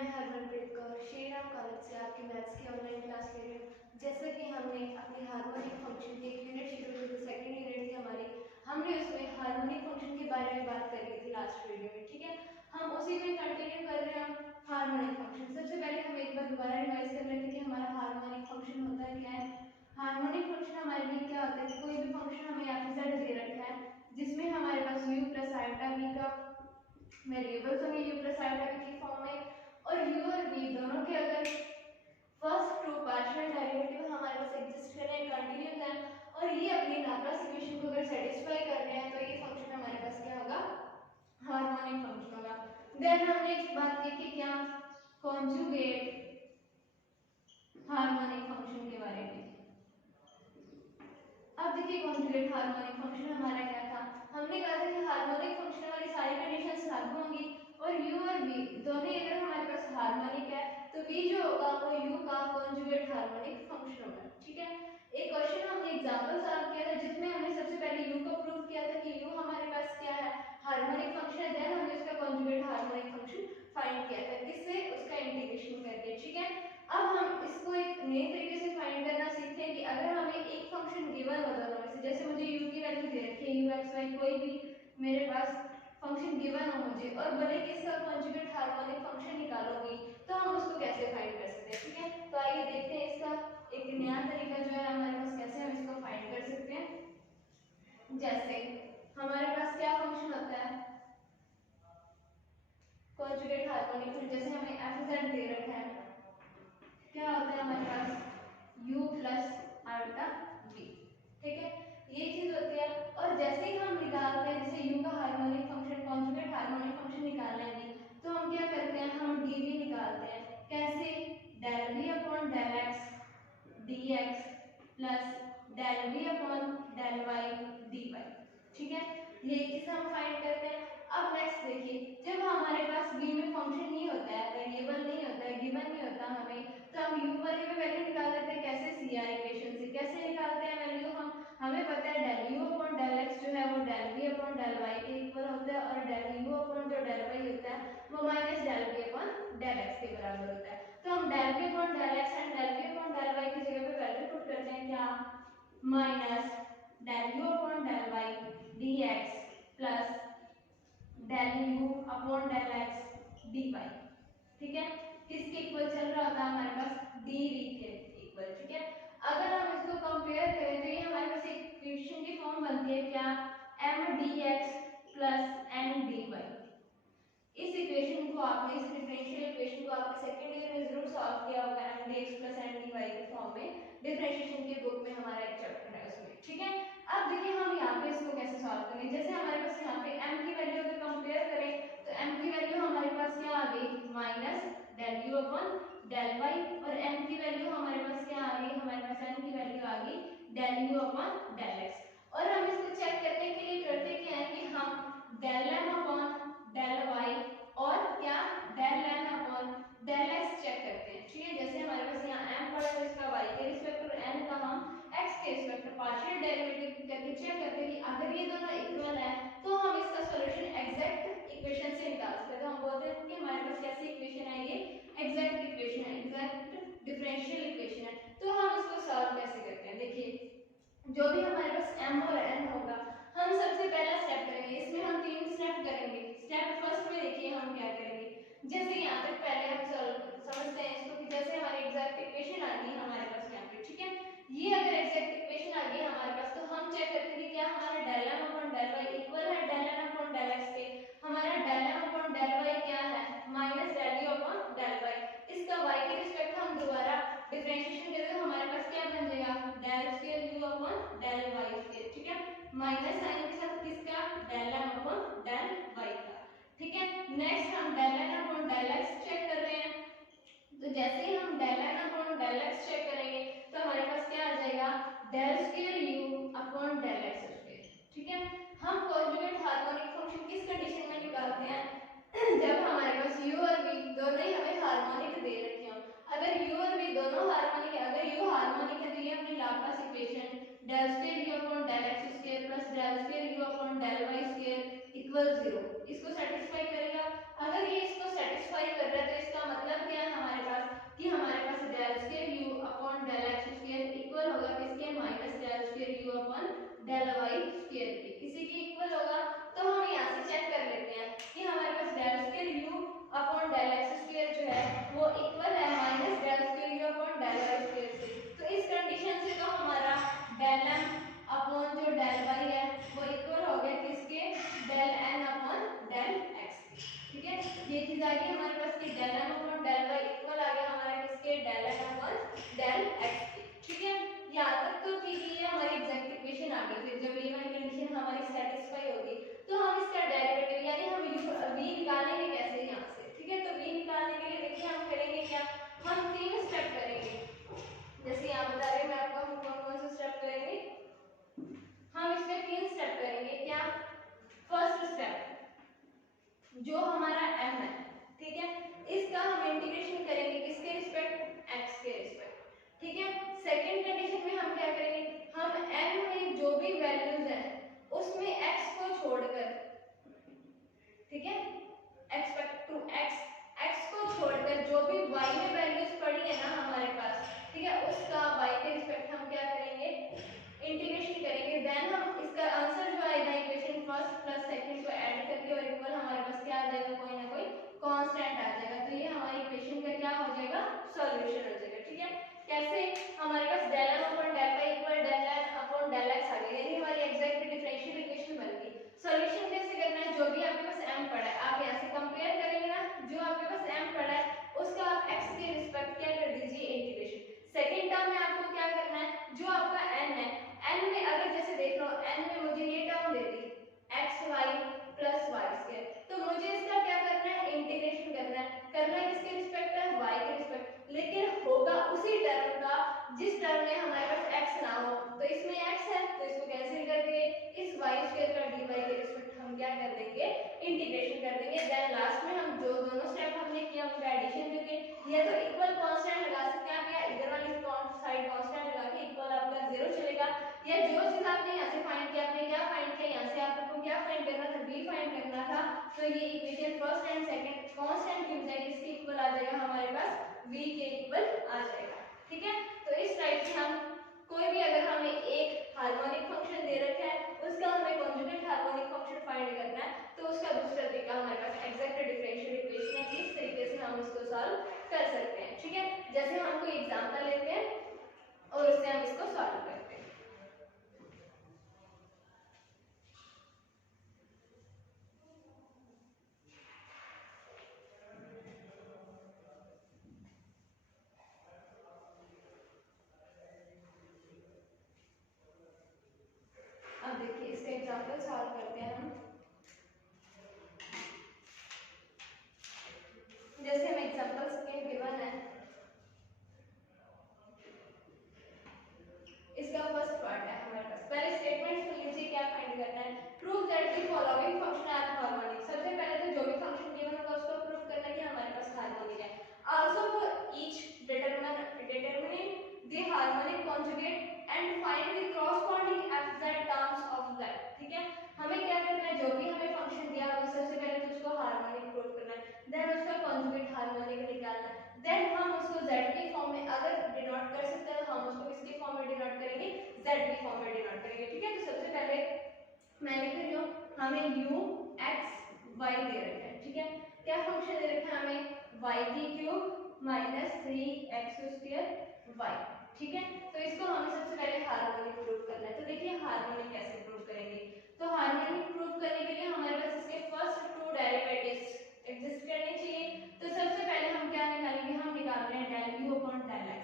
मैं हरमनप्रीत कौर श्रीराम कॉलेज से आपकी मैथ्स की ऑनलाइन क्लास ले रही हूँ। जैसे कि हमने अपनी हार्मोनिक फंक्शन की एक यूनिट शुरू की थी, सेकंड यूनिट थी हमारी। हमने उसमें हार्मोनिक फंक्शन के बारे में बात करी थी लास्ट वीडियो में, ठीक है। हम उसी में कंटिन्यू कर रहे हैं हार्मोनिक फंक्शन। सबसे पहले हम एक बार दोबारा रिवाइज कर लेते हैं कि हमारा हार्मोनिक फंक्शन होता है क्या है। हार्मोनिक फंक्शन हमारे लिए क्या होता है कि कोई भी फंक्शन हमें एफ जेड दे रखा है जिसमें हमारे पास u प्लस आयोटा v का वेरिएबल्स होंगे u प्लस आयोटा v की फॉर्म में, और u और v दोनों के अगर फर्स्ट टू पार्शियल डेरिवेटिव हमारे पास एग्जिस्ट कर रहे हैं, कंटीन्यूअस है, और ये अपनी लाप्लास इक्वेशन को अगर सेटिस्फाई कर रहे हैं तो ये फंक्शन हमारे पास क्या होगा, हार्मोनिक फंक्शन होगा। देन हमने एक बात की कि क्या कॉन्जुगेट हार्मोनिक फंक्शन के बारे में। अब देखिए कॉन्जुगेट हार्मोनिक फंक्शन हमारा क्या था, हमने कहा था कि हार्मोनिक फंक्शन वाली सारी कंडीशंस लागू होंगी और u और v दोनों अगर हमारे पास हार्मोनिक है तो v जो होगा वो u का कॉन्जुगेट हार्मोनिक फंक्शन होगा, ठीक है। एक क्वेश्चन हमने एग्जांपल सॉल्व किया था जिसमें हमने सबसे पहले u को प्रूव किया था कि u हमारे पास क्या है, हार्मोनिक फंक्शन है। देन हमने उसका कॉन्जुगेट हार्मोनिक फंक्शन फाइंड किया था, किससे, उसका इंटीग्रेशन करके, ठीक है। अब हम इसको एक नए तरीके से फाइंड करना सीखते हैं कि अगर हमें एक फंक्शन गिवन हो दोनों में से, जैसे मुझे u की वैल्यू दे रखी है u x y, कोई भी मेरे पास फंक्शन गिवन हो मुझे, और बोले कि इसका कॉन्जुगेट हार्मोनिक फंक्शन निकालोगी, तो हम उसको कैसे फाइंड कर सकते हैं, ठीक है। तो आइए देखते हैं इसका एक नया तरीका जो है हमारे पास, कैसे हम इसको फाइंड कर सकते हैं। जैसे हमारे पास क्या फंक्शन होता है कॉन्जुगेट हार्मोनिक फंक्शन, जैसे हमें f(z) दे रखा है, क्या होता है हमारे पास u प्लस आयोटा v, ठीक है, ये चीज होती है। और जैसे ही हम निकालते हैं, जैसे u का harmonic function conjugate harmonic function निकालना है तो हम क्या करते हैं, हम dv निकालते हैं, कैसे, del v upon del x dx plus del v upon del y dy, ठीक है, ये चीज हम फाइंड करते हैं। अब नेक्स्ट देखिए, जब हमारे पास v में फंक्शन नहीं होता है, वेरिएबल नहीं होता है, गिवन नहीं होता हमें, तो हम u वाले में वैल्यू निकाल देते हैं, कैसे, CR इक्वेशन से। कैसे निकालते हैं वैल्यू, हमें पता है del u upon del x जो है वो del v upon del y के इक्वल होता है, और del u अपॉन जो del y होता है वो minus del v upon del x के बराबर होता है। तो हम del v upon del x and del v upon del y की जगह पे वैल्यू पुट करते हैं, क्या, minus del u upon del y dx plus del u upon del x dy, ठीक है। किसके इक्वल चल रहा होता है हमारे पास, dv के इक्वल, ठीक है। अगर हम इसको कंपेयर करें तो ये हमारे पास एक इक्वेशन की फॉर्म बनती है, क्या, m dx plus n dy। इस इक्वेशन को आपने, इस डिफरेंशियल इक्वेशन को आपने सेकंड ईयर में जरूर सॉल्व किया होगा, m dx plus n dy के फॉर्म में, डिफरेंशिएशन की बुक में हमारा एक चैप्टर है उसमें, ठीक है। अब देखिए हम यहाँ पे इसको कैसे सॉल्व करेंगे। जैसे हमारे पास यहाँ पे m की वैल्यू अगर कंपेयर करें तो m की वैल्यू हमारे पास क्या आ गई, minus del u upon del y, और n की वैल्यू हमारे पास क्या आ गई, हमारे पास n की वैल्यू आ गई del u upon del x। और हम इसको चेक करने के लिए करते क्या है कि हम del m upon del y और क्या del n upon del x check करते हैं, ठीक है। जैसे हमारे पास यहाँ m पड़ा है, इसका y के रिस्पेक्ट और n का हम x के रिस्पेक्ट पार्शियल डेरिवेटिव करके चेक करते हैं कि अगर ये दोनों इक्वल है तो हम इसका सॉल्यूशन एग्जैक्ट इक्वेशन से निकाल सकते हैं। तो हम बोलते हैं कि हमारे पास कैसी इक्वेशन है, ये एग्जैक्ट इक्वेशन है, एग्जैक्ट डिफरेंशियल इक्वेशन है। तो हम इसको सॉल्व कैसे करते हैं, देखिए जो भी हमारे पास m और n होगा, हम सबसे पहला स्टेप करेंगे, इसमें हम तीन स्टेप करेंगे। स्टेप फर्स्ट में देखिए हम क्या करेंगे, जैसे यहाँ तक पहले हम समझते हैं इसको कि जैसे हमारी एग्जैक्ट इक्वेशन आ गई हमारे पास यहाँ पे, ठीक है। ये अगर एग्जैक्ट इक्वेशन आ गई हमारे पास तो हम चेक करते हैं कि क्या हमारा del m upon del y equal है del n upon del x के। हमारा del m upon del y क्या है, minus del u upon del y। इसका y के रिस्पेक्ट हम दोबारा डिफरेंशिएशन करें तो हमारे पास क्या बन जाएगा, del square u upon del y square, ठीक है, माइनस साइन के साथ किसका, del m upon del y का, ठीक है। नेक्स्ट हम del n upon del x check कर रहे हैं, तो जैसे ही हम del n upon del x check करेंगे तो हमारे पास क्या आ जाएगा, del square u upon del x square, ठीक है। हम कॉन्जुगेट हार्मोनिक फंक्शन किस कंडीशन में निकालते हैं, जब हमारे पास u और v दोनों ही हमें हार्मोनिक दे रखे हो। अगर u और v दोनों हार्मोनिक है, अगर u हार्मोनिक है तो ये अपनी Laplace equation del square u upon del x square plus del square u upon del y square equal 0 इसको सेटिस्फाई करेगा। m है, ठीक है, इसका हम इंटीग्रेशन करेंगे किसके रिस्पेक्ट, x के रिस्पेक्ट, ठीक है। सेकंड कंडीशन में हम क्या करेंगे, हम m में जो भी वैल्यूज है उसमें x को छोड़कर, ठीक है, एक्सपेक्ट टू x को छोड़कर जो भी y में वैल्यूज पड़ी है ना हमारे पास, ठीक है, उसका y के रिस्पेक्ट हम क्या करेंगे, इंटीग्रेशन करेंगे। देन हम इसका आंसर जो आएगा इक्वेशन फर्स्ट प्लस सेकंड को ऐड करके और इक्वल हमारे पास क्या आ जाएगा, कोई ना कोई कांस्टेंट आ जाएगा। तो ये हमारी इक्वेशन का क्या हो जाएगा, सॉल्यूशन हो जाएगा, ठीक है। कैसे, हमारे पास del m upon del y equal del n upon del x आ गया, यानी हमारी एग्जैक्ट डिफरेंशियल इक्वेशन बन गई। सॉल्यूशन कैसे करना है, जो भी आपके पास m पड़ा है आप यहां से कंपेयर करेंगे ना, जो आपके पास m पड़ा है उसका आप x के रिस्पेक्ट क्या कर दीजिए, इंटीग्रेशन। सेकंड टर्म में आपको क्या करना है, जो आपका n है, n में अगर जैसे देख लो n में मुझे ये टर्म दे दी xy प्लस वाई स्क्वायर, तो मुझे इसका क्या करना है, इंटीग्रेशन करना है। करना है किसके रिस्पेक्ट है, y के रिस्पेक्ट, लेकिन होगा उसी टर्म का जिस टर्म में हमारे पास x ना हो। तो इसमें x है तो इसको कैंसिल कर देंगे, इस y स्क्वायर का dy के रिस्पेक्ट हम क्या कर देंगे, इंटीग्रेशन कर देंगे। देन लास्ट में हम जो दोनों स्टेप हमने किया उनका एडिशन करके, या तो इक्वल कांस्टेंट लगा सकते हैं आप, या इधर वाली साइड कांस्टेंट लगा के इक्वल आपका 0 चलेगा, या जो चीज आपने यहां से फाइंड किया, आपने क्या फाइंड किया, यहां से आपको क्या फाइंड करना था, b फाइंड करना था। तो ये equation first and second constant की बजाय किसके इक्वल आ जाएगा, हमारे पास v के इक्वल आ जाएगा, ठीक है। तो इस टाइप से हम कोई भी अगर हमें एक हार्मोनिक फंक्शन दे रखा है उसका हमें कॉन्जुगेट हार्मोनिक फंक्शन फाइंड करना है, तो उसका दूसरा तरीका हमारे पास एग्जैक्ट डिफरेंशियल इक्वेशन है, किस तरीके से हम इसको सॉल्व कर सकते हैं, ठीक है। जैसे हम कोई एग्जांपल लेते हैं और उससे हम इसको सॉल्व करते हैं। अब देखिए इसका एग्जांपल सॉल्व करते हैं हम। जैसे हम एग्जांपल्स के गिवन है, इसका फर्स्ट पार्ट है हमारे पास, पहले स्टेटमेंट सुन लीजिए क्या फाइंड करना है। Prove that the following function are harmonic, सबसे पहले तो जो भी फंक्शन गिवन होगा उसको प्रूव करना है कि हमारे पास हार्मोनिक है। Also for each determine the harmonic conjugate and find the corresponding exact terms of that, ठीक है। हमें क्या करना है, जो भी हमें फंक्शन दिया होगा सबसे पहले तो उसको हार्मोनिक प्रूव करना है, देन उसका कॉन्जुगेट हार्मोनिक निकालना है, देन हम उसको z के फॉर्म में अगर डिनोट कर सकते हैं तो हम उसको किसके फॉर्म में डिनोट करेंगे, z के फॉर्म में डिनोट करेंगे, ठीक है। तो सबसे पहले मैं लिख रही हूं, हमें u x y दे रखा है, ठीक है। क्या फंक्शन दे रखा है हमें, y की cube minus 3x square y, ठीक है। तो इसको हमें सबसे पहले हार्मोनिक प्रूव करना है। तो देखिए हार्मोनिक कैसे प्रूव करेंगे, तो हार्मोनिक प्रूव करने के लिए हमारे पास इसके फर्स्ट टू डेरिवेटिव्स एग्जिस्ट करने चाहिए। तो सबसे पहले हम क्या निकालेंगे, हम निकाल रहे हैं del u upon del x।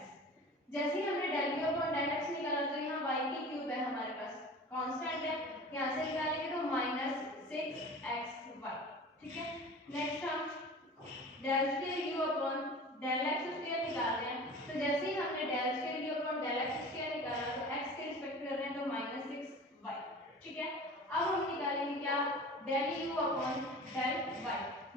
जैसे ही हमने del u upon del x निकाला तो यहाँ y की क्यूब है हमारे पास, कांस्टेंट है, यहाँ से निकालेंगे तो -6xy, ठीक है। नेक्स्ट हम del square u upon del x square निकाल रहे हैं, तो जैसे ही हमने del square u upon del x square निकाला तो x के रिस्पेक्ट कर रहे हैं तो -6y, ठीक है। अब हम निकालेंगे क्या, del u upon del y।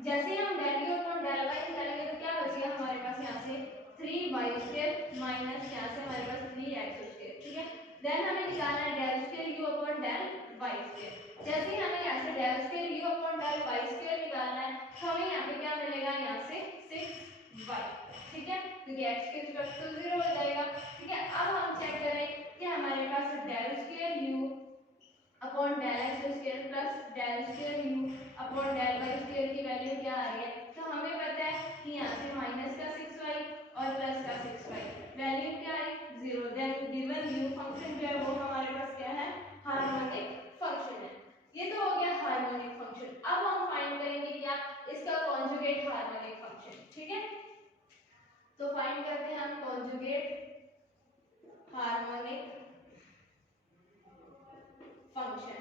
जैसे हम del u upon del y निकालेंगे तो क्या बचेगा हमारे पास, यहाँ से 3y स्क्वायर माइनस यहाँ से हमारे पास 3x स्क्वायर, ठीक है। देन हमें निकालना है del square u upon del y square. जैसे ही हमें यहाँ से del square u upon del y square निकालना है तो हमें यहाँ पे क्या मिलेगा, यहाँ से 6y, ठीक है, क्योंकि x के रिस्पेक्ट तो 0 हो जाएगा, ठीक है। अब हम चेक करें कि हमारे पास del square u upon del x square plus del square u upon del y square की वैल्यू क्या आ रही है, तो हमें पता है कि यहाँ से माइनस का 6y और प्लस का 6y, वैल्यू क्या है 0। देन गिवन u फंक्शन जो है वो हमारे पास क्या है, हार्मोनिक फंक्शन है। ये तो हो गया हार्मोनिक फंक्शन। अब हम फाइंड करेंगे क्या, इसका कॉन्जुगेट हार्मोनिक फंक्शन, ठीक है। तो फाइंड करते हैं हम कॉन्जुगेट हार्मोनिक फंक्शन,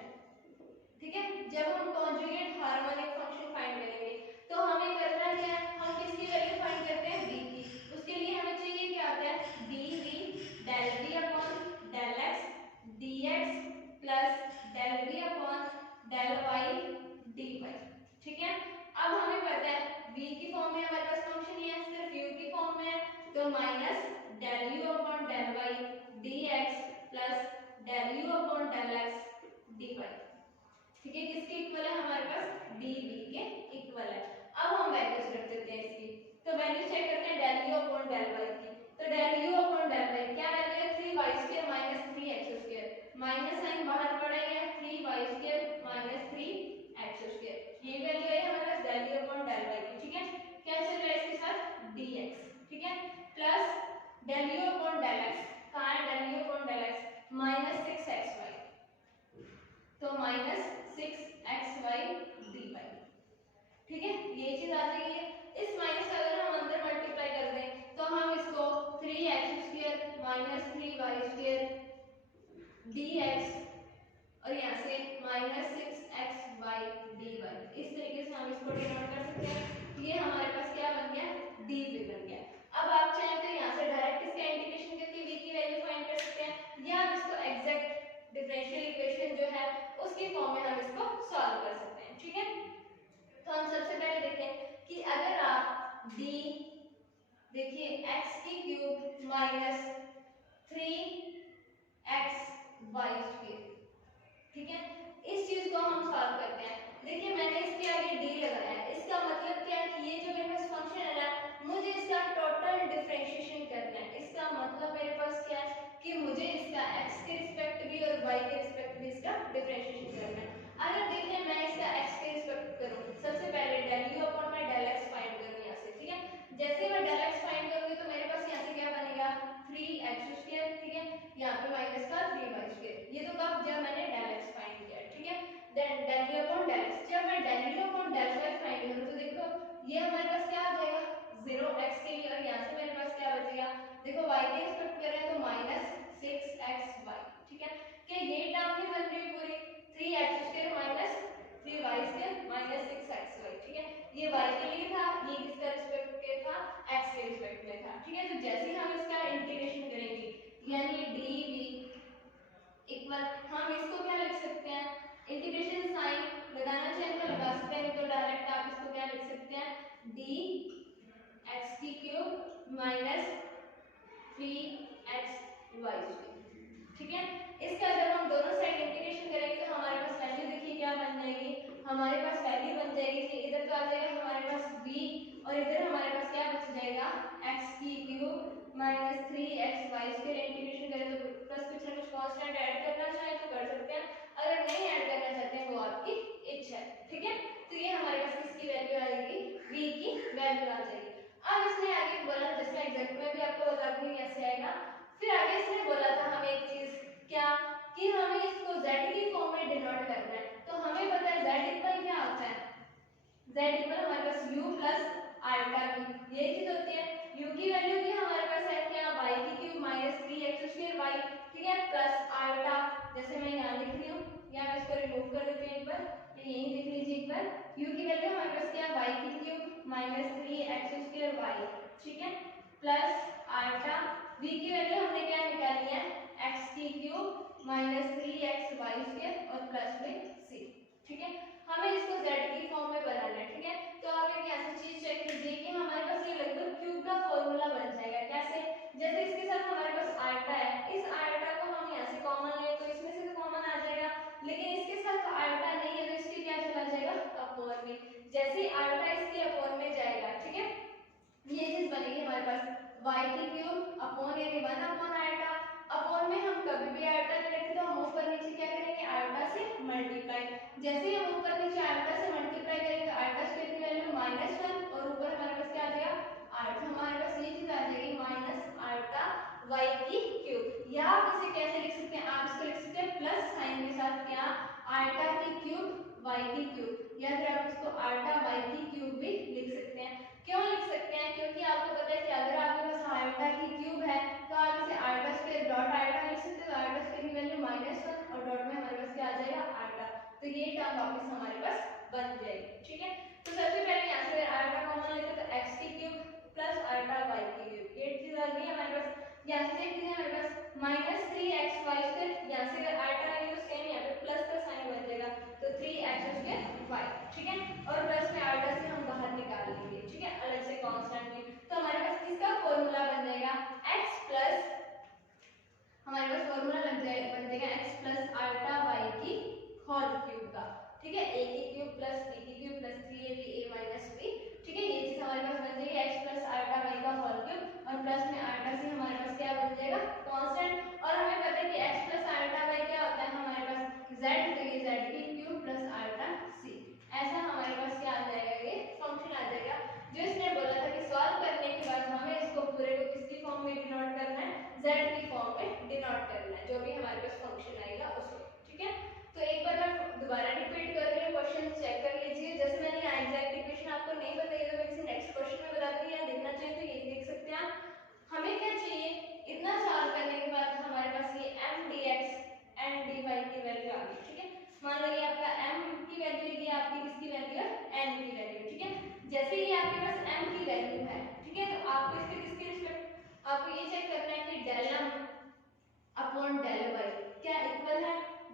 ठीक है। जब हम कॉन्जुगेट हार्मोनिक फंक्शन फाइंड करेंगे तो हमें करना क्या है, हम किसकी वैल्यू फाइंड करते हैं, b की। उसके लिए हमें चाहिए क्या होता है, dv del v upon del x dx plus del v upon del y dy, ठीक है। अब हमें पता है v की फॉर्म में हमारे पास फंक्शन ये है, सिर्फ u की फॉर्म में है, तो minus del u upon del y dx plus del u upon del x dy। ठीक है, किसके इक्वल है हमारे पास dv के इक्वल है। अब हम वैल्यूज रख देते हैं इसकी, तो वैल्यू चेक करते हैं del u upon del y की। तो del u upon del y क्या वैल्यू है 3y² minus 3x², minus sign बाहर पड़ेगा 3y² माइनस 3x², ये वैल्यू है हमारे पास del u upon del y की। ठीक है, क्या चल रहा है इसके साथ dx। ठीक है, plus del u upon del x, कहां है del u upon del x minus 6xy, तो माइनस 6xy dy। ठीक है, ये चीज आ जाएगी। इस माइनस का अगर हम अंदर मल्टीप्लाई कर दें तो हम इसको 3x² माइनस 3y² dx और यहाँ से माइनस 6xy dy, इस तरीके से हम इसको डिनोट कर सकते हैं। ये हमारे पास क्या बन गया dv बन गया। अब आप चाहें तो यहाँ से डायरेक्ट इसका इंटीग्रेशन करके v की वैल्यू फाइंड कर सकते हैं, या हम इसको एग्जैक्ट डिफरेंशियल इक्वेशन जो है उसकी फॉर्म में हम इसको सॉल्व कर सकते हैं। ठीक है, तो हम सबसे पहले देखें कि अगर आप d देखिए x³ माइनस 3xy², ठीक है, इस चीज को हम सॉल्व करते हैं। देखिए मैंने इसके आगे d लगाया है, इसका मतलब क्या है कि ये जो मेरे पास फंक्शन है ना, मुझे इसका टोटल डिफरेंशिएशन करना है। इसका मतलब मेरे पास क्या है कि मुझे इसका x के रिस्पेक्ट भी और y के रिस्पेक्ट भी इसका डिफरेंशिएशन करना है। अगर देखिए मैं इसका x के रिस्पेक्ट करूं, सबसे पहले del u अपॉन मैं del x फाइंड करूं यहां से। ठीक है, जैसे मैं del x फाइंड करूंगी तो मेरे पास यहां से क्या बनेगा 3x²। ठीक है, यहां पे माइनस का 3y², ये तो कब जब मैंने del x फाइंड किया। ठीक है, then del u upon del x, जब मैं del u upon del y find करूं तो देखो ये हमारे पास क्या आ जाएगा 0x के लिए, और यहां से मेरे पास क्या बचेगा, देखो y के रिस्पेक्ट कर रहे हैं तो माइनस 6xy। ठीक है, कि ये टर्म भी बन रही पूरी 3x² minus 3y² minus 6xy। ठीक है, ये y के लिए था, ये किसका रिस्पेक्ट के था x के रिस्पेक्ट में था। ठीक है, तो जैसे हम इसका इंटीग्रेशन करेंगे यानी dv इक्वल, हम इसको क्या लिख सकते हैं, इंटीग्रेशन साइन लगाना चाहें तो लगा सकते हैं, तो डायरेक्ट आप इसको क्या लिख सकते हैं dx³ माइनस 3xy²। ठीक है, इसका अगर हम दोनों साइड इंटीग्रेशन करेंगे तो हमारे पास वैल्यू देखिए क्या बन जाएगी, हमारे पास वैल्यू बन जाएगी कि इधर तो आ जाएगा हमारे पास v और इधर हमारे पास क्या बच जाएगा x³ माइनस 3xy²। इंटीग्रेशन करें तो प्लस कुछ ना कुछ कांस्टेंट ऐड करना चाहे तो कर सकते हैं, अगर नहीं ऐड करना चाहते हैं वो आपकी इच्छा है। ठीक है, तो ये हमारे पास किसकी वैल्यू आएगी v की वैल्यू आ जाएगी। अब इसने आगे बोला, जिसका एग्जाम्पल में भी आपको बता दूंगी कैसे आएगा। फिर आगे इसने बोला था हमें एक चीज क्या कि हमें इसको z की फॉर्म में डिनोट करना है। तो हमें पता है z इक्वल क्या होता है, z इक्वल हमारे पास u प्लस आल्टा v, यही चीज होती है। u की वैल्यू भी हमारे पास है क्या y³ माइनस 3x²y। ठीक है, प्लस आल्टा, जैसे मैं यहाँ लिख रही हूँ या मैं इसको रिमूव कर देती हूँ एक बार, यही देख लीजिए एक बार, u की वैल्यू हमारे पास क्या y³ माइनस 3x²y। ठीक है, प्लस आल्टा, v की वैल्यू हमने क्या निकाली है x³ माइनस 3xy² और प्लस में c। ठीक है, हमें इसको z की फॉर्म में बनाना है। ठीक है, तो आप एक ऐसी चीज चेक कीजिए कि हमारे पास ये लगभग क्यूब का फॉर्मूला बन जाएगा। कैसे, जैसे इसके साथ हमारे पास आल्टा है, इस आल्टा को हम यहाँ से कॉमन लें तो इसमें से तो कॉमन आ जाएगा, लेकिन इसके साथ आल्टा नहीं है तो इसके क्या चला जाएगा अपोन में, जैसे आल्टा इसके अपोन में जाएगा। ठीक है, ये चीज बनेगी हमारे पास y³ अपॉन यानी 1 अपॉन आल्टा, अपॉन में हम कभी भी आल्टा करेंगे तो हम ऊपर नीचे क्या करेंगे आल्टा से मल्टीप्लाई, जैसे ही हम ऊपर नीचे आल्टा से मल्टीप्लाई करेंगे आल्टा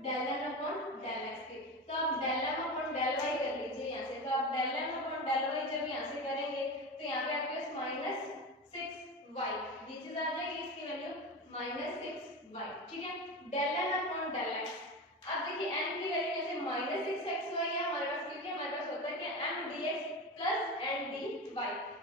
del N upon del X के। तो आप del M upon del Y कर लीजिए यहाँ से। तो आप del M upon del Y जब यहाँ से करेंगे तो यहाँ पे आपके पास माइनस 6y ये चीज आ जाएगी, इसकी वैल्यू माइनस 6y, ठीक है। Del N upon del X, अब देखिए n की वैल्यू जैसे माइनस 6xy है हमारे पास, क्योंकि हमारे पास होता है कि m dx plus n dy,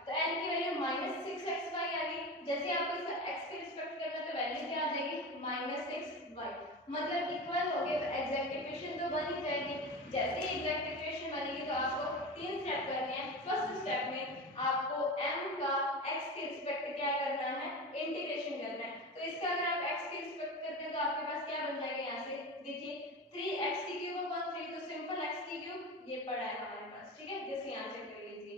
तो n की वैल्यू माइनस 6xy आ गई। जैसे आपको इसका x के रिस्पेक्ट करना है तो वैल्यू क्या आ जाएगी माइनस 6y, मतलब इक्वल हो गए, तो एग्जैक्ट इक्वेशन तो बन ही जाएगी। जैसे ही एग्जैक्ट इक्वेशन बनेगी तो आपको 3 स्टेप करने हैं। फर्स्ट स्टेप में आपको m का x के रिस्पेक्ट क्या करना है, इंटीग्रेशन करना है। तो इसका अगर आप x के रिस्पेक्ट करते हैं तो आपके पास क्या बन जाएगा, यहाँ से देखिए 3x की क्यूब अपॉन 3, तो सिंपल x की क्यूब ये पड़ा है हमारे पास, ठीक है, जैसे यहाँ चेक कर लीजिए।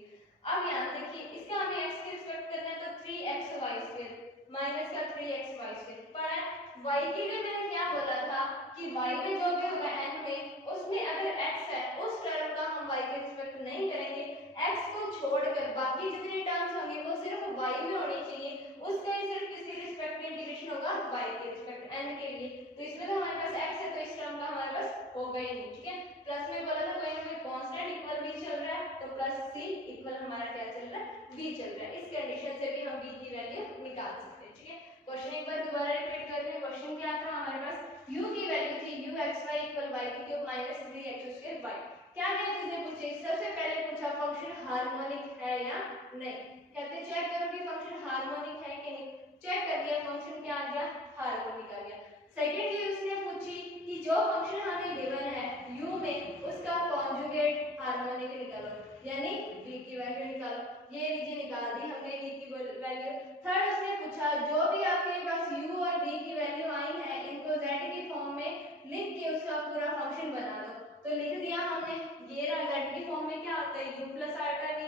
अब यहाँ देखिए इसका हमें x के रिस्पेक्ट करना है तो 3xy² माइनस का 3xy² पड़ा है। y के लिए मैंने क्या बोला था कि y में जो भी होगा n में, उसमें अगर x है उस टर्म का हम y के रिस्पेक्ट नहीं करेंगे, x को छोड़कर बाकी जितने टर्म्स होंगे वो सिर्फ y में होनी चाहिए, उसका ही सिर्फ किसी रिस्पेक्ट में इंटीग्रेशन होगा y के रिस्पेक्ट n के लिए। तो इसमें तो हमारे पास x है तो इस टर्म का हमारे पास होगा ही नहीं, ठीक है। प्लस में बोला था कोई हमें कांस्टेंट इक्वल v चल रहा है, तो प्लस c इक्वल हमारा क्या चल रहा है, v चल रहा है। इस कंडीशन से भी हम v की वैल्यू निकाल सकते हैं, ठीक है। क्वेश्चन एक बार दोबारा रिपीट कर रहे हैं। क्वेश्चन क्या था हमारे पास, u की वैल्यू थी uxy इक्वल y की क्यूब माइनस 3x² y। क्या क्या चीजें पूछी, सबसे पहले पूछा फंक्शन हार्मोनिक है या नहीं, कहते चेक करो कि फंक्शन हार्मोनिक है कि नहीं। चेक कर दिया, फंक्शन क्या आ गया, हार्मोनिक आ गया। सेकंड चीज उसने पूछी कि जो फंक्शन हमें गिवन है u में, उसका कॉन्जुगेट हार्मोनिक निकालो, यानी v की वैल्यू निकालो। ये लीजिए निकाल दी हमने v की वैल्यू। थर्ड उसने पूछा जो भी आपके पास u और v की वैल्यू आई है, इनको z की फॉर्म में लिख के उसका पूरा फंक्शन बना दो। तो लिख दिया हमने, ये रहा z की फॉर्म में क्या होता है u plus ultra v,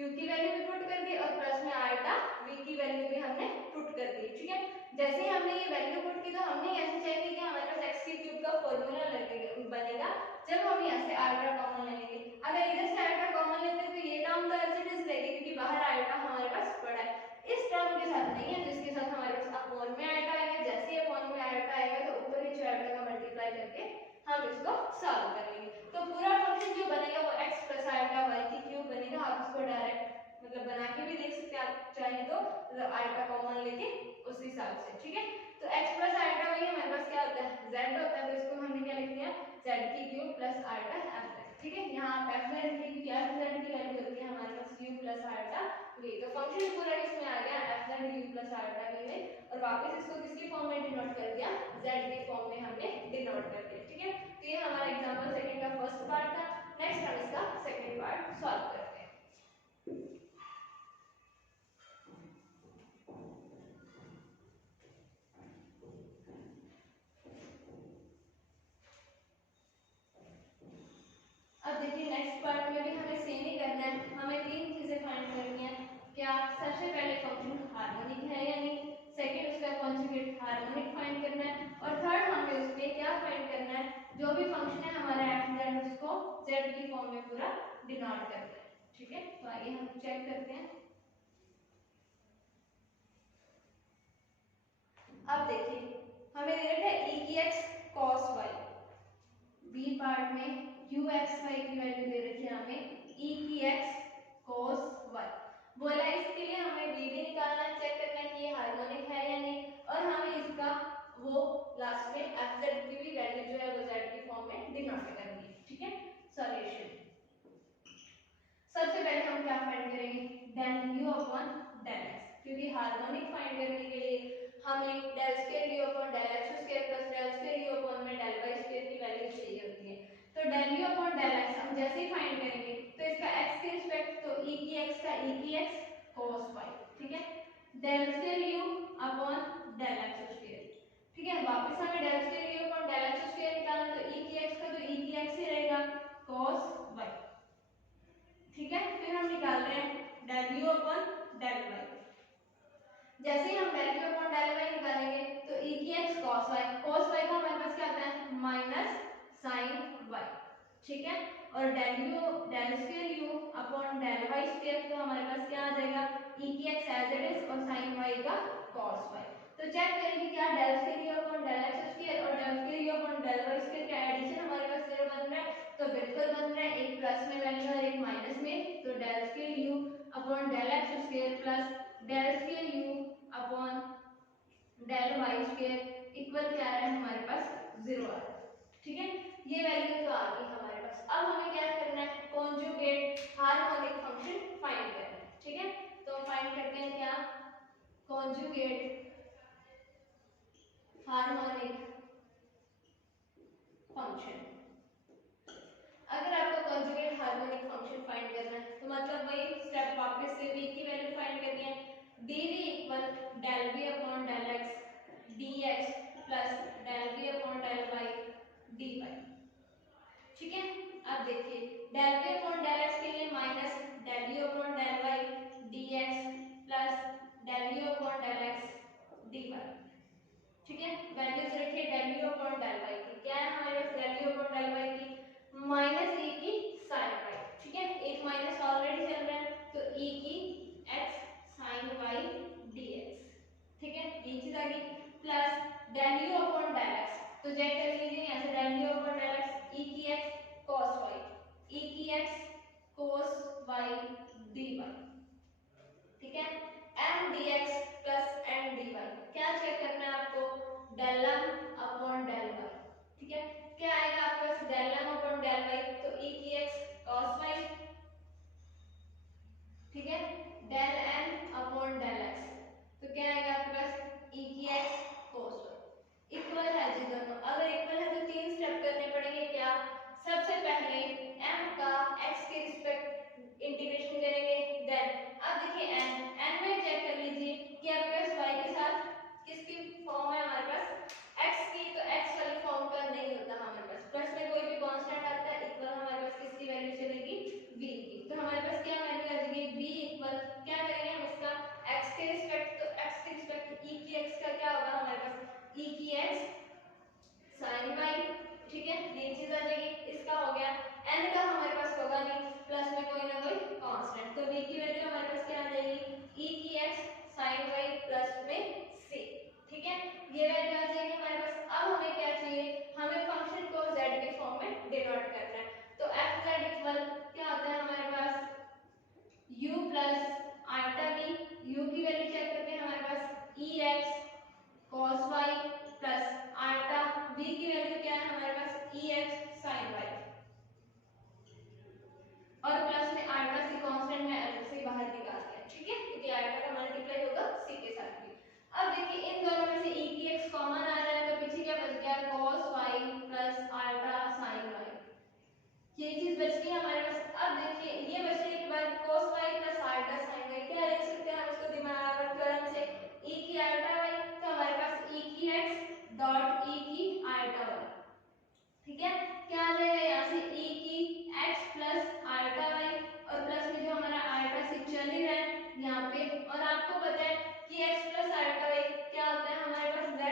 u की वैल्यू भी पुट कर दी और प्लस में आल्टा v की वैल्यू भी हमने पुट कर दी, ठीक है। जैसे ही हमने ये वैल्यू पुट की तो हमने ऐसे चेक किया कि हमारे पास x की क्यूब का फार्मूला लगेगा बनेगा जब हम यहाँ से आल्टा कॉमन लेंगे। अगर इधर से आल्टा कॉमन लेते हैं तो ये टर्म तो एज इट इज रहेगी, क्योंकि बाहर आल्टा हमारे पास पड़ा है। इस टर्म के साथ नहीं है, तो इसके साथ हमारे पास अपॉन में आल्टा आएगा। जैसे ही अपॉन में आल्टा आएगा तो ऊपर नीचे आल्टा का मल्टीप्लाई करके हम इसको सॉल्व कर लेंगे। तो पूरा फंक्शन जो बनेगा वो x प्लस आल्टा y की क्यूब बनेगा। आप इसको डायरेक्ट मतलब बना के भी देख सकते हैं आप चाहे तो, मतलब आल्टा कॉमन लेके उस हिसाब से, ठीक है। तो x प्लस आल्टा y हमारे पास क्या होता है, z होता है, तो इसको हमने क्या लिख दिया, z की क्यूब प्लस आल्टा f, ठीक है। यहाँ आप f z की वैल्यू होती है हमारे पास u प्लस आल्टा v। तो फंक्शन पूरा इसमें आ गया f z u plus ultra v में, और वापस इसको किसकी फॉर्म में डिनोट कर दिया, z की फॉर्म में हमने डिनोट कर दिया, ठीक है। तो ये हमारा एग्जांपल सेकंड का फर्स्ट पार्ट था। नेक्स्ट हम इसका सेकंड पार्ट सॉल्व करते हैं। अब देखिए नेक्स्ट पार्ट में भी हमें सेम ही करना है। हमें तीन चीजें फाइंड करनी है। क्या, सबसे पहले फंक्शन हार्मोनिक है या नहीं, सेकंड उसका कॉन्जुगेट हार्मोनिक फाइंड करना है, और थर्ड हमें उसमें क्या फाइंड करना है, जो भी फंक्शन है हमारा f z उसको z की फॉर्म में पूरा डिनोट करना है, ठीक है। तो आइए हम चेक करते हैं। अब देखिए हमें रिलेट है e की x cos y, B part में uxy की वैल्यू दे रखी है हमें e की x cos y। बोला इसके लिए हमें v भी निकालना है, चेक करना है कि ये हार्मोनिक है या नहीं, और हमें इसका वो लास्ट में fz की भी वैल्यू जो है वो z की फॉर्म में डिनोट करनी है, ठीक है। सॉल्यूशन, सबसे पहले हम क्या फाइंड करेंगे, del u upon del x, क्योंकि हार्मोनिक फाइंड करने के लिए हमें del square u upon del x square plus del square u upon में डेल y स्क्वायर की वैल्यू चाहिए होती है। तो del u upon del x हम जैसे ही फाइंड करेंगे तो इसका x के रिस्पेक्ट, तो e की x का e की x cos y, ठीक है। Del square u upon del x square, ठीक है। वापस हमें del square u upon del x square निकालना, तो e की x का तो e की x ही रहेगा cos y, ठीक है। फिर हम निकाल रहे हैं del u upon del y। जैसे ही हम del u upon del y निकालेंगे तो e की x cos y, cos y का हमारे पास क्या आता है माइनस sin y, ठीक है। और del square u upon del y square, तो हमारे पास क्या आ जाएगा e की x एज इट इज और sin y का cos y। तो चेक करेंगे क्या del square u upon del x square और del square u upon del y square plus में वैल्यू और एक माइनस में, तो del square u upon del x square plus del square u upon del Y square equal क्या आ रहा है हमारे पास 0 आ रहा है। ठीक है, ये वैल्यू तो आ गई हमारे पास। अब हमें क्या करना है, कॉन्जुगेट हार्मोनिक फंक्शन फाइंड करना है। ठीक है, तो फाइंड करते हैं क्या, कॉन्जुगेट हार्मोनिक फंक्शन। अगर आपको कॉन्जुगेट हार्मोनिक फंक्शन फाइंड करना है तो मतलब वही स्टेप वापस से v की वैल्यू फाइंड करनी है। dv equal del v upon del x dx plus del v upon del y dy। ठीक है, अब देखिए del v upon del x के लिए minus del u upon del y dx plus del u upon del x dy। ठीक है, values रखिए del u upon del y की, क्या है हमारे पास del u upon del y की माइनस e की sin y। ठीक है, एक माइनस ऑलरेडी चल रहा है तो e की x sin y dx। ठीक है, ये चीज आ गई plus del u upon del x, तो चेक कर लीजिए यहां से del u upon del x e की x cos y, e की x cos y dy। ठीक है, m dx plus m dy, क्या चेक करना है आपको, del m upon del y। ठीक है, क्या आएगा आपके पास del m upon del y, तो e की x cos y, ठीक है, del m upon del x, तो क्या आएगा आपके पास e की x cos y। इक्वल है जी दोनों, अगर इक्वल है तो तीन स्टेप करने पड़ेंगे। क्या, सबसे पहले m का x के रिस्पेक्ट इंटीग्रेशन करेंगे, देन अब देखिए n में चेक कर लीजिए कि आपके पास y के साथ किसकी फॉर्म है हमारे पास x की, तो x वाली फॉर्म का नहीं होता हमारे पास, प्लस में कोई भी कांस्टेंट आता है इक्वल हमारे पास किसकी वैल्यू चलेगी v की, तो हमारे पास क्या वैल्यू आ जाएगी v इक्वल, क्या करेंगे हम इसका x के रिस्पेक्ट, तो x के रिस्पेक्ट e की x का क्या होगा हमारे पास e की x sin y। ठीक है, ये चीज आ जाएगी, इसका हो गया n का हमारे पास होगा नहीं, प्लस में कोई ना कोई कांस्टेंट, तो v की वैल्यू हमारे पास क्या आ जाएगी e की x sin y प्लस में c। ठीक है, ये वैल्यू आ जाएगी हमारे पास। अब हमें क्या चाहिए, हमें फंक्शन को z के फॉर्म में डिनोट करना है, तो fz इक्वल क्या होता है हमारे पास u plus iota v, u की वैल्यू चेक करते हैं हमारे पास ex cos y plus iota v की वैल्यू क्या है हमारे पास ex sin y, और प्लस में आइटा c कांस्टेंट में अलग से बाहर निकाल दिया। ठीक है, क्योंकि आइटा का मल्टीप्लाई होगा c के साथ भी। अब देखिए इन दोनों में से e की x कॉमन आ रहा है, तो पीछे क्या बच गया cos y plus iota sin y, ये चीज बच गई हमारे पास। अब देखिए ये बचने के बाद cos y plus iota sin y, क्या लिख सकते हैं हम इसको दिमाग में थ्योरम से, e की आइटा y, तो हमारे पास e की x डॉट e की आइटा y। ठीक है, क्या आ जाएगा यहाँ से e की x प्लस आइटा y, और प्लस में जो हमारा आइटा से चल ही रहा है यहाँ पे, और आपको पता है कि x प्लस आइटा y क्या होता है हमारे पास z,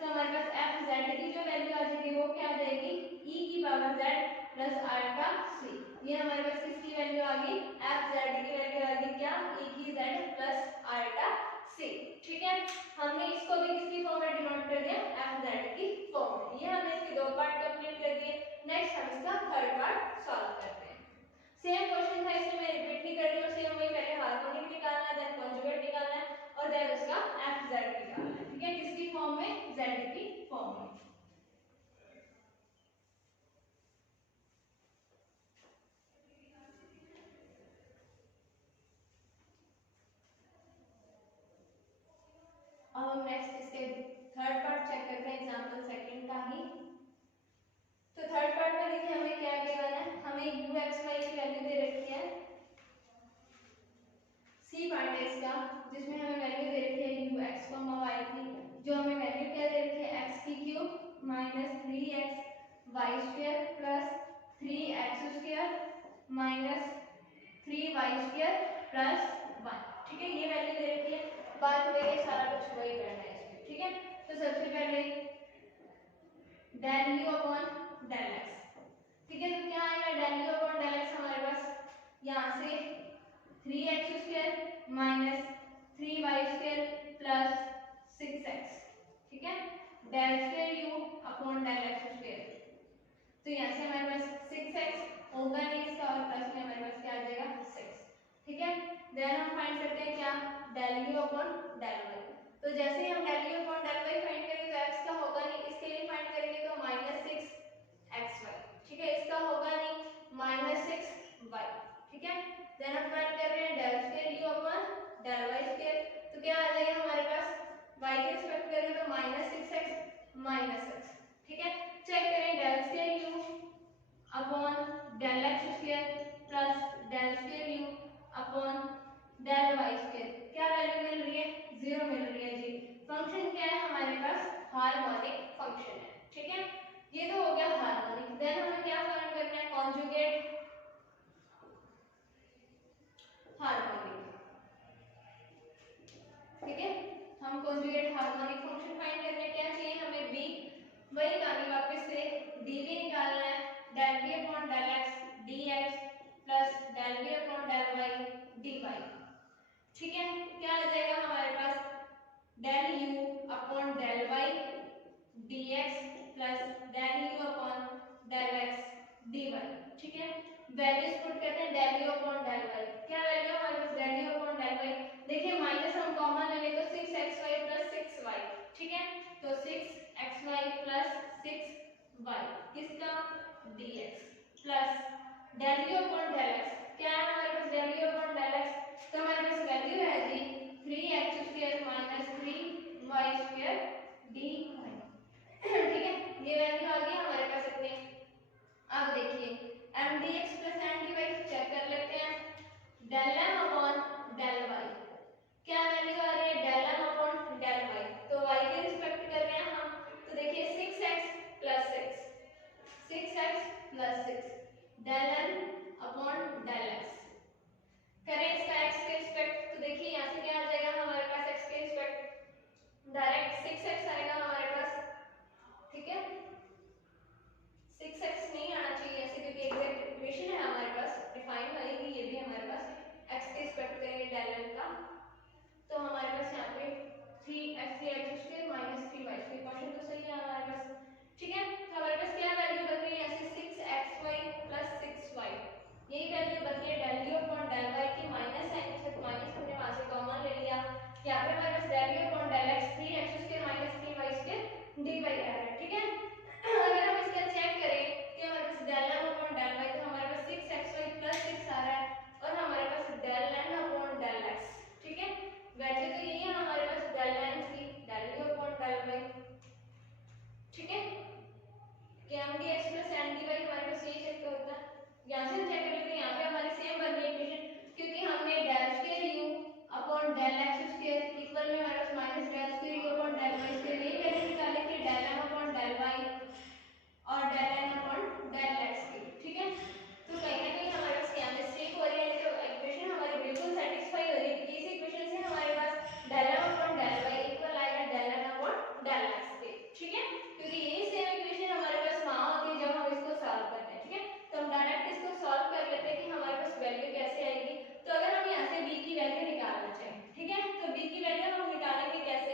तो हमारे पास f z की जो वैल्यू आ जाएगी वो क्या आ जाएगी e की power z plus iota c। ये हमारे पास किसकी वैल्यू आ गई, f z की वैल्यू आ गई क्या e की z प्लस आइटा c। ठीक है, हमने इसको भी किसकी फॉर्म में डिनोट कर दिया, f z की फॉर्म में। ये हमने इसके दो पार्ट कंप्लीट कर दिए। नेक्स्ट हम इसका थर्ड पार्ट सॉल्व करते हैं। सेम क्वेश्चन था, इसमें मैं रिपीट नहीं कर रही हूं, सेम वही, पहले हार्मोनिक निकालना है, देन कॉन्जुगेट निकालना है, और देन उसका f z निकालना है। ठीक है, किसकी फॉर्म में, z की फॉर्म में। अब हम नेक्स्ट इसके थर्ड पार्ट चेक करते हैं, एग्जांपल सेकंड का ही। तो थर्ड पार्ट में देखिए हमें क्या गिवन है, हमें u x y की वैल्यू दे रखी है, सी पार्ट है इसका, जिसमें हमें वैल्यू दे रखी है u x y की, जो हमें वैल्यू क्या दे रखी है x की cube minus 3x y square plus 3x square minus 3y square plus 1। ठीक है, ये वैल्यू दे रखी है, बात वही है, सारा कुछ वही करना है इसमें। ठीक है, तो सबसे पहले del u upon del x। ठीक है, तो क्या आएगा del u upon del x हमारे पास यहाँ से 3x square minus 3y square plus 6x। ठीक है, del square u upon del x square, तो यहाँ से हमारे पास 6x होगा नहीं इसका, और प्लस में हमारे पास क्या आ जाएगा 6, ठीक है। देन हम फाइंड करते हैं क्या, del U upon del Y. तो जैसे ही हम del U upon del Y find करेंगे तो x का होगा नहीं, इसके लिए फाइंड करेंगे तो -6xy, ठीक है, इसका होगा नहीं -6y, ठीक है। देन हम फाइंड कर रहे हैं del square u upon del Y square, तो क्या आ जाएगा हमारे पास, y के रिस्पेक्ट करेंगे तो -6x -x, ठीक है। चेक करें del square u upon del x square plus del square u upon del y square, क्या वैल्यू मिल रही है, 0 मिल रही है जी। फंक्शन क्या है हमारे पास, हार्मोनिक फंक्शन है, ठीक है। ये तो हो गया हार्मोनिक। देन हमें क्या फाइंड करना है, कॉन्जुगेट हार्मोनिक, ठीक है। हम कॉन्जुगेट हार्मोनिक फंक्शन फाइंड करने क्या चाहिए हमें, b, वही कहानी वापस से dv निकालना है, del v upon del x dx plus del v upon del y dy, ठीक है। क्या आ जाएगा हमारे पास, del u upon del y dx plus del u upon del x dy, ठीक है। वैल्यूज पुट करते हैं del u upon del y, क्या वैल्यू हमारे पास del u upon del y, देखिए माइनस हम कॉमन ले लें तो 6xy प्लस 6y, ठीक है। तो 6xy प्लस 6y किसका, dx plus del u upon del x, क्या है हमारे पास del u upon del x, तो हमारे पास वैल्यू है जी 3x square minus 3y square dy, ठीक है। ये वैल्यू आ गई हमारे पास इतने। अब देखिए mdx प्लस mdy चेक कर लेते हैं, del m upon del y, क्या वैल्यू आ रही है, del m upon del y, तो y के रिस्पेक्ट कर रहे हैं हम, तो देखिए 6x plus 6 del m upon del x, करें इसका x के रिस्पेक्ट, तो देखिए यहाँ से क्या आ जाएगा हमारे पास x के रिस्पेक्ट डायरेक्ट 6x आएगा हमारे पास, ठीक है। 6x नहीं आना चाहिए ऐसे, क्योंकि एग्जैक्ट इक्वेशन है हमारे पास डिफाइन वाली भी, ये भी हमारे पास x के रिस्पेक्ट करेंगे del m का, तो हमारे पास यहाँ पे 3x square minus 3y square, question तो सही है हमारे पास, ठीक है। तो हमारे पास क्या वैल्यू बन रही है यहाँ से 6xy प्लस 6y, यही वैल्यू बन रही है del u upon del y की, माइनस है तो माइनस हमने वहां से कॉमन ले लिया, यहाँ पे हमारे पास del u upon del x 3x square minus 3y square dy आ रहा है, ठीक है। अगर हम इसका चेक करें कि हमारे पास del m upon del y, तो हमारे पास 6xy प्लस 6 आ रहा है, और हमारे पास del n upon del x, ठीक है। वैसे तो यही है हमारे पास del n की del u upon del y, ठीक है। कि mdx प्लस mdy हमारे पास यही चेक होता है, यहाँ से चेक कर लेते हैं, यहाँ पे हमारी सेम बन रही है इक्वेशन, क्योंकि हमने del square u upon del x square equal में हमारे पास minus del square u upon del y square, ये वैल्यू निकाले थे del m upon del y और del n upon del x की, ठीक है। तो कहीं ना कहीं हमारे पास यहाँ मिस्टेक हो रही है, तो इक्वेशन हमारी बिल्कुल सेटिस्फाई हो रही है, क्योंकि इस इक्वेशन से हमारे पास del m upon del y equal आएगा del n upon del x के, ठीक है। क्योंकि यही सेम इक्वेशन हमारे पास वहां होती है जब हम इसको सॉल्व करते हैं, ठीक है। तो हम डायरेक्ट इसको सॉल्व कर लेते हैं कि हमारे पास वैल्यू कैसे आएगी। तो अगर हम यहाँ से b की वैल्यू निकालना चाहें, ठीक है, तो b की वैल्यू हम निकालेंगे कैसे,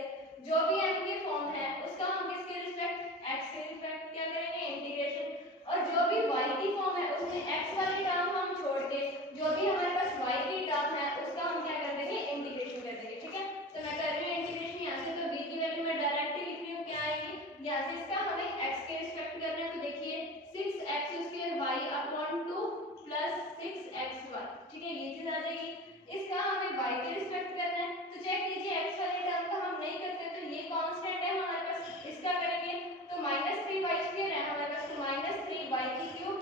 जो भी m के फॉर्म है उसका हम किसके रिस्पेक्ट, x के रिस्पेक्ट क्या करेंगे, इंटीग्रेशन, और जो भी y की फॉर्म है उसमें x वाली टर्म हम छोड़ के जो भी हमारे पास y की टर्म है उसका हम क्या कर देंगे, इंटीग्रेशन कर देंगे, ठीक है। तो मैं कर रही हूँ इंटीग्रेशन यहाँ से, तो b की वैल्यू मैं डायरेक्ट ही लिख रही हूँ, क्या आएगी, यहाँ से इसका हमें x के रिस्पेक्ट करना है, तो देखिए 6x square y upon 2 plus 6xy, ठीक है, ये चीज आ जाएगी। इसका हमें y के रिस्पेक्ट करना है, तो चेक कीजिए x वाले टर्म का हम नहीं करते, तो ये कांस्टेंट है हमारे पास, इसका करेंगे तो माइनस 3y स्क्वायर है हमारे पास, तो माइनस 3y की क्यूब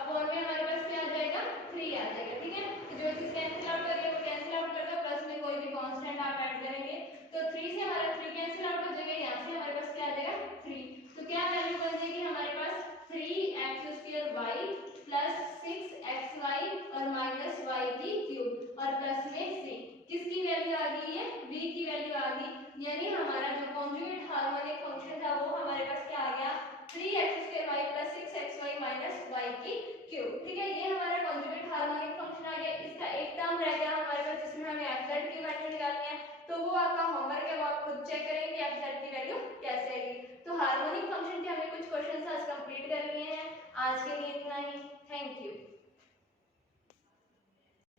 अपॉन में हमारे पास क्या आ जाएगा, 3 आ जाएगा, ठीक है। तो जो चीज कैंसिल आउट करिए वो कैंसिल आउट कर दो, प्लस में कोई भी कांस्टेंट आप ऐड करेंगे तो 3 से हमारा 3 कैंसिल आउट हो जाएगा, यहाँ से हमारे पास क्या आ जाएगा 3, तो क्या वैल्यू बन जाएगी हमारे पास 3x square y plus 6xy और माइनस y की क्यूब और प्लस में 3, किसकी वैल्यू आ गई है, v की वैल्यू आ गई, यानी हमारा जो कॉन्जुगेट हार्मोनिक फंक्शन था वो हमारे पास क्या आ गया, 3x square y plus 6xy minus y की क्यूब, ठीक है। ये हमारा कॉन्जुगेट हार्मोनिक फंक्शन आ गया। इसका एक टर्म रह गया हमारे पास जिसमें हमें f(z) की वैल्यू निकालनी है, तो वो आपका होमवर्क है, वो आप खुद चेक करेंगे f(z) की वैल्यू कैसे आएगी। तो हार्मोनिक फंक्शन के हमें कुछ क्वेश्चंस आज कंप्लीट कर लिए हैं, आज के लिए इतना ही। Thank you.